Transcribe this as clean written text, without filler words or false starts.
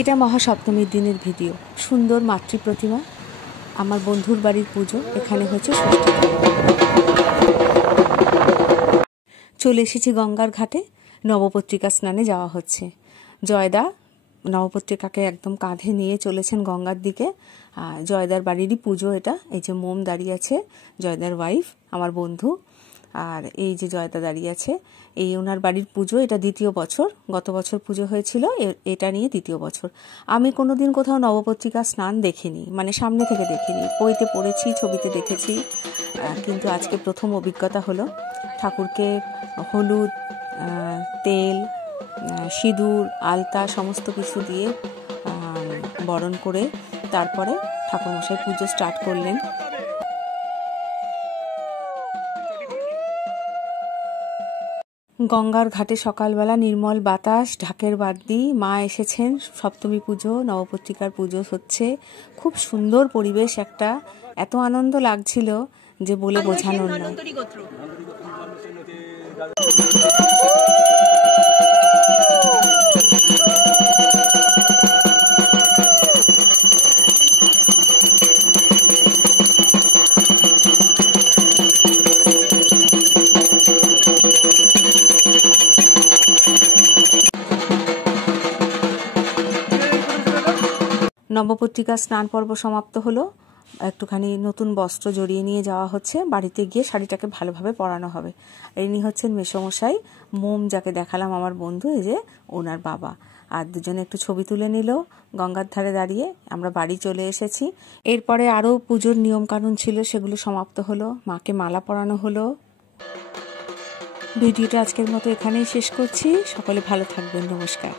এটা মহাসপ্তমীর দিনের ভিডিও। সুন্দর মাতৃ প্রতিমা, আমার বন্ধুর বাড়ির পুজো। এখানে হচ্ছে ষষ্ঠী। চলে এসেছি গঙ্গার ঘাটে। নবপত্রিকা স্নানে যাওয়া হচ্ছে। জয়দা নবপত্রিকাকে একদম কাঁধে নিয়ে চলেছেন গঙ্গার দিকে। জয়দার বাড়িরই পুজো এটা। এই যে মোম দাঁড়িয়ে আছে, জয়দার ওয়াইফ, আমার বন্ধু। আর এই যে জয়দা দাঁড়িয়ে আছে, এই ওনার বাড়ির পুজো। এটা দ্বিতীয় বছর। গত বছর পুজো হয়েছিল, এটা নিয়ে দ্বিতীয় বছর। আমি কোনোদিন কোথাও নবপত্রিকা স্নান দেখিনি, মানে সামনে থেকে দেখিনি। বইতে পড়েছি, ছবিতে দেখেছি, কিন্তু আজকে প্রথম অভিজ্ঞতা হলো। ঠাকুরকে হলুদ, তেল, সিঁদুর, আলতা সমস্ত কিছু দিয়ে বরণ করে তারপরে ঠাকুরমশাই পুজো স্টার্ট করলেন। গঙ্গার ঘাটে সকালবেলা নির্মল বাতাস, ঢাকের বাদ্যি, মা এসেছেন। সপ্তমী পুজো, নবপত্রিকার পুজো হচ্ছে। খুব সুন্দর পরিবেশ একটা, এত আনন্দ লাগছিল যে বলে বোঝানোর না। নবপত্রিকা স্নান পর্ব সমাপ্ত হলো। একটুখানি নতুন বস্ত্র জড়িয়ে নিয়ে যাওয়া হচ্ছে। বাড়িতে গিয়ে শাড়িটাকে ভালোভাবে পরানো হবে। ইনি হচ্ছেন মেসোমশাই, মোম যাকে দেখালাম আমার বন্ধু, এই যে ওনার বাবা। আর দুজনে একটু ছবি তুলে নিল গঙ্গার ধারে দাঁড়িয়ে। আমরা বাড়ি চলে এসেছি। এরপরে আরও পুজোর নিয়মকানুন ছিল, সেগুলো সমাপ্ত হলো। মাকে মালা পরানো হলো। ভিডিওটা আজকের মতো এখানেই শেষ করছি। সকলে ভালো থাকবেন। নমস্কার।